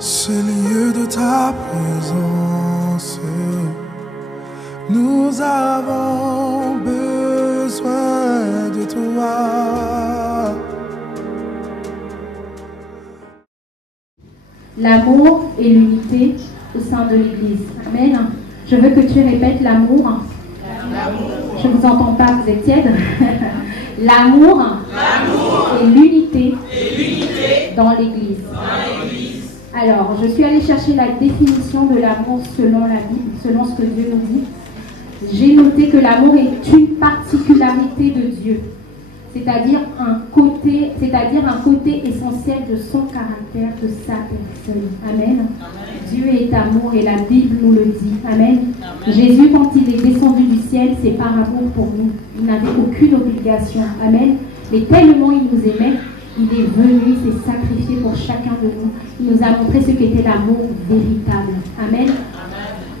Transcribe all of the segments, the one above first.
ce lieu de ta présence. Nous avons besoin de toi. L'amour et l'unité au sein de l'Église. Amen. Je veux que tu répètes l'amour. Je ne vous entends pas, vous êtes tiède. L'amour et l'unité dans l'Église. Alors, je suis allée chercher la définition de l'amour selon la Bible, selon ce que Dieu nous dit. J'ai noté que l'amour est une particularité de Dieu, c'est-à-dire un côté essentiel de son caractère, de sa personne. Amen. Dieu est amour et la Bible nous le dit. Amen. Jésus, quand il est descendu du ciel, c'est par amour pour nous. Il n'avait aucune obligation. Amen. Mais tellement il nous aimait, il est venu, il s'est sacrifié pour chacun de nous. Il nous a montré ce qu'était l'amour véritable. Amen.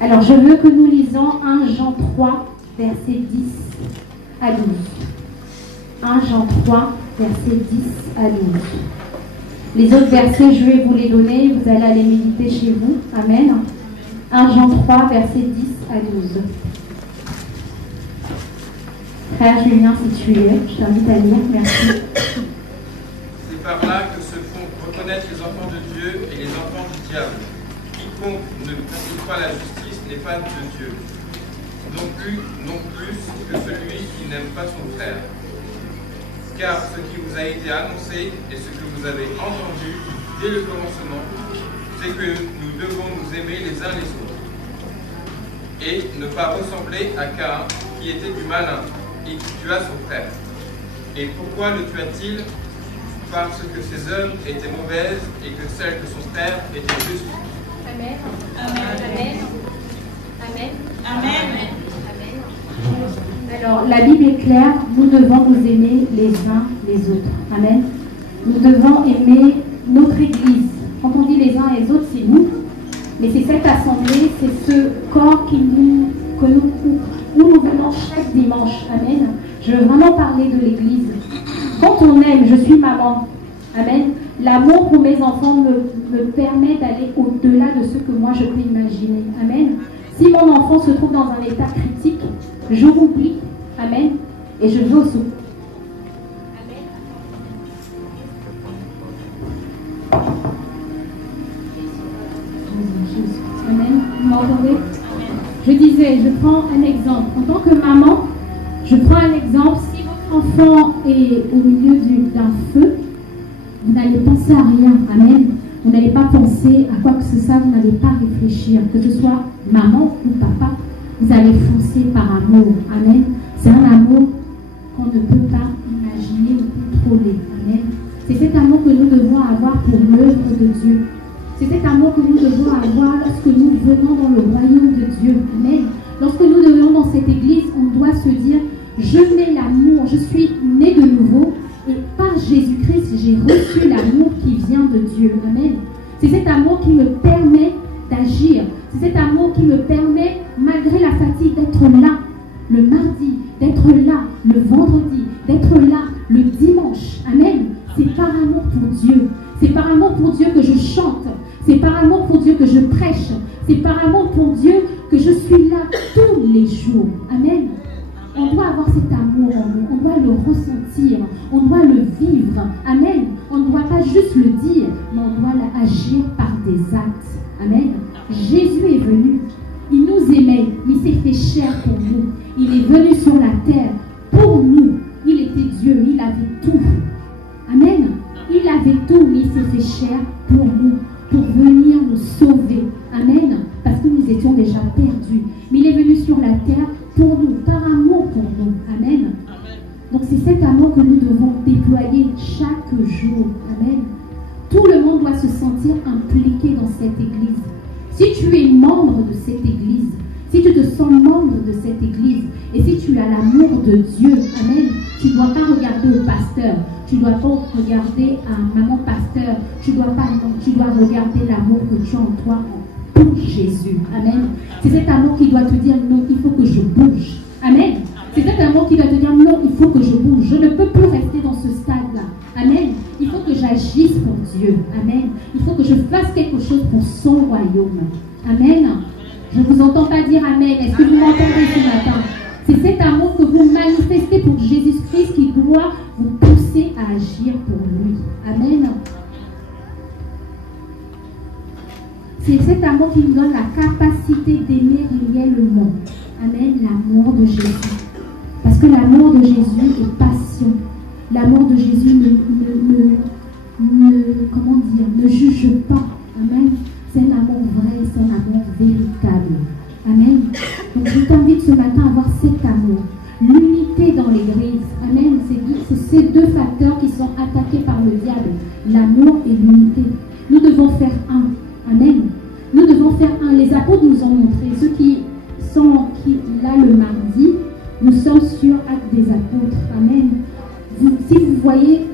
Alors, je veux que nous lisons 1 Jean 3, versets 10 à 12. 1 Jean 3, versets 10 à 12. Les autres versets, je vais vous les donner. Vous allez aller méditer chez vous. Amen. 1 Jean 3, versets 10 à 12. Frère Julien, si tu es, je t'invite à lire. Merci. C'est par là que se font reconnaître les enfants de Dieu et les enfants du diable. Quiconque ne pratique pas la justice n'est pas de Dieu. Non plus que celui qui n'aime pas son frère. Car ce qui vous a été annoncé et ce que vous avez entendu dès le commencement, c'est que nous devons nous aimer les uns les autres. Et ne pas ressembler à Caïn, qui était du malin et qui tua son frère. Et pourquoi le tua-t-il? Parce que ses œuvres étaient mauvaises et que celles de son frère étaient justes. Amen. Amen. Amen. Amen. Amen. Alors, la Bible est claire, nous devons nous aimer les uns les autres. Amen. Nous devons aimer notre Église. Quand on dit les uns les autres, c'est nous. Mais c'est cette assemblée, c'est ce corps où nous venons chaque dimanche. Amen. Je veux vraiment parler de l'Église. Quand on aime, je suis maman. Amen. L'amour pour mes enfants me permet d'aller au-delà de ce que moi je peux imaginer. Amen. Si mon enfant se trouve dans un état critique, je m'oublie. Amen. Et je vais au secours. Amen. Amen. Vous m'entendez? Je disais, je prends un exemple. En tant que maman, je prends un exemple. Si votre enfant est au milieu d'un feu, vous n'allez penser à rien. Amen. Vous n'allez pas penser à quoi que ce soit, vous n'allez pas réfléchir. Que ce soit maman ou papa, vous allez foncer par amour. Amen. C'est un amour qu'on ne peut pas imaginer ou contrôler. Amen. C'est cet amour que nous devons avoir pour l'œuvre de Dieu. C'est cet amour que nous devons avoir lorsque nous venons dans le royaume de Dieu. Amen. Lorsque nous venons dans cette église, on doit se dire, je mets l'amour, je suis né de nouveau. Et par Jésus-Christ, j'ai reçu l'amour qui vient de Dieu. Amen. C'est cet amour qui me permet d'agir. C'est cet amour qui me permet, malgré la fatigue, d'être là le mardi, d'être là le vendredi, d'être là le dimanche. Amen. C'est par amour pour Dieu. C'est par amour pour Dieu que je chante. C'est par amour pour Dieu que je prêche. C'est par amour pour Dieu que je suis là tous les jours. Amen. On doit avoir cet amour en nous, on doit le ressentir, on doit le vivre. Amen. On ne doit pas juste le dire, mais on doit agir par des actes. Amen. Jésus est venu, il nous aimait, il s'est fait chair pour nous. Il est venu sur la terre pour nous. Il était Dieu, il avait tout. Amen. Il avait tout, mais il s'est fait chair pour nous, pour venir nous sauver. Amen. Parce que nous étions déjà perdus. Mais il est venu sur la terre pour nous, par amour pour nous. Amen. Donc c'est cet amour que nous devons déployer chaque jour. Amen. Tout le monde doit se sentir impliqué dans cette église. Si tu es membre de cette église, si tu te sens membre de cette église, et si tu as l'amour de Dieu, amen, tu ne dois pas regarder au pasteur, tu ne dois pas regarder à maman pasteur, tu dois regarder l'amour que tu as en toi pour Jésus. Amen. C'est cet amour qui doit te dire non, il faut que je bouge. Amen. C'est cet amour qui doit te dire non, il faut que je bouge. Je ne peux plus rester dans ce stade-là. Amen. Il faut que j'agisse pour Dieu. Amen. Il faut que je fasse quelque chose pour son royaume. Amen. Je ne vous entends pas dire Amen. Est-ce que vous m'entendez ce matin? C'est cet amour que vous manifestez pour Jésus-Christ qui doit vous pousser à agir pour lui. Amen. C'est cet amour qui nous donne la capacité d'aimer réellement. Amen. L'amour de Jésus. Parce que l'amour de Jésus est passion. L'amour de Jésus ne juge pas. Amen. C'est un amour vrai, c'est un amour véritable. Amen. Donc je t'invite ce matin à avoir cet amour. L'unité dans l'Église. Amen. C'est ces deux facteurs qui sont attaqués par le diable. L'amour et l'unité. Nous devons faire un. Amen. Nous devons faire un. Les apôtres nous ont montré. Ceux qui sont là le mardi, nous sommes sur Actes des Apôtres. Amen. Si vous voyez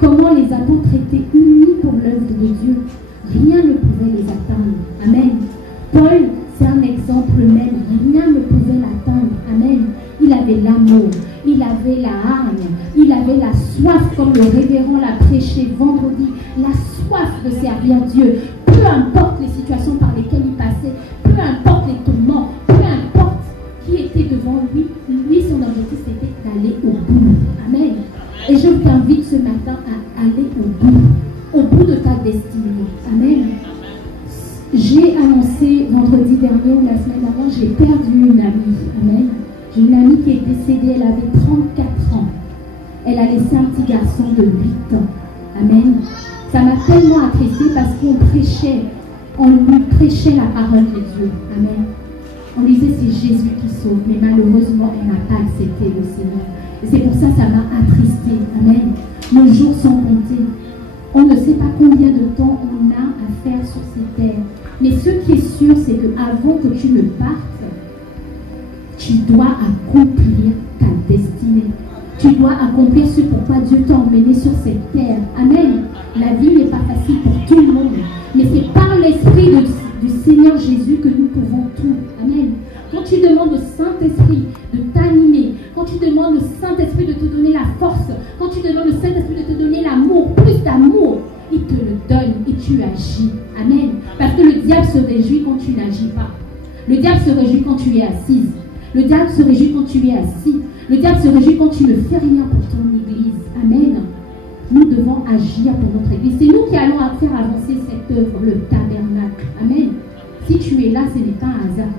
comment les apôtres étaient unis pour l'œuvre de Dieu, rien ne pouvait les atteindre. Amen. Paul, c'est un exemple même. Rien ne pouvait l'atteindre. Amen. Il avait l'amour, il avait la hargne, il avait la soif, comme le révérend l'a prêché vendredi, la soif de servir Dieu. Peu importe les situations par lesquelles il passait, peu importe les tourments, peu importe qui était devant lui, son objectif c'était d'aller au bout. Amen. Et je t'invite ce matin à aller au bout de ta destinée. Amen. J'ai annoncé vendredi dernier ou la semaine dernière, j'ai perdu une amie. Amen. J'ai une amie qui est décédée, elle avait 34 ans. Elle a laissé un petit garçon de 8 ans. Amen. Ça m'a tellement attristée parce qu'on lui prêchait la parole de Dieu. Amen. On disait c'est Jésus qui sauve, mais malheureusement, elle n'a pas accepté le Seigneur. Et c'est pour ça que ça m'a attristée. Amen. Nos jours sont comptés. On ne sait pas combien de temps on a à faire sur ces terres. Mais ce qui est sûr, c'est qu'avant que tu ne partes, tu dois accomplir ta destinée. Tu dois accomplir ce pourquoi Dieu t'a emmené sur cette terre. Amen. La vie n'est pas facile pour tout le monde. Mais c'est par l'Esprit du Seigneur Jésus que nous pouvons tout. Amen. Quand tu demandes au Saint-Esprit de t'animer, quand tu demandes au Saint-Esprit de te donner la force, quand tu demandes au Saint-Esprit de te donner l'amour, plus d'amour, il te le donne et tu agis. Amen. Parce que le diable se réjouit quand tu n'agis pas. Le diable se réjouit quand tu es assise. Le diable se réjouit quand tu es assis. Le diable se réjouit quand tu ne fais rien pour ton église. Amen. Nous devons agir pour notre église. C'est nous qui allons faire avancer cette œuvre, le tabernacle. Amen. Si tu es là, ce n'est pas un hasard.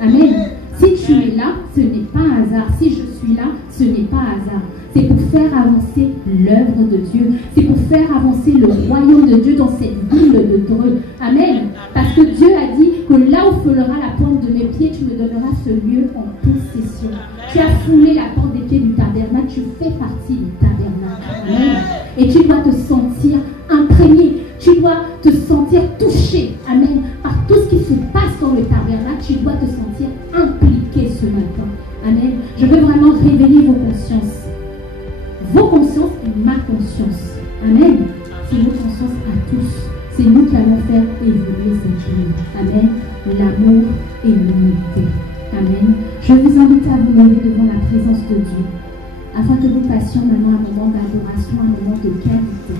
Amen. Si tu es là, ce n'est pas un hasard. Si je suis là, ce n'est pas un hasard. C'est pour faire avancer l'œuvre de Dieu. C'est pour faire avancer le royaume de Dieu dans cette ville de Dreux. Amen. Parce que Dieu a dit que là où foulera la porte de mes pieds, tu me donneras ce lieu en possession. Tu as foulé la porte des pieds du tabernacle, tu fais partie du tabernacle. Amen. Et tu dois te sentir imprégné. Tu dois te sentir touché. Amen. Par tout ce qui se passe dans le tabernacle, tu dois te sentir impliqué ce matin. Amen. Je veux vraiment révéler vos consciences. Vos consciences et ma conscience. Amen. C'est nos consciences à tous. C'est nous qui allons faire évoluer cette vie. Amen. L'amour et l'unité. Amen. Je vous invite à vous lever devant la présence de Dieu, afin que nous passions maintenant un moment d'adoration, un moment de qualité.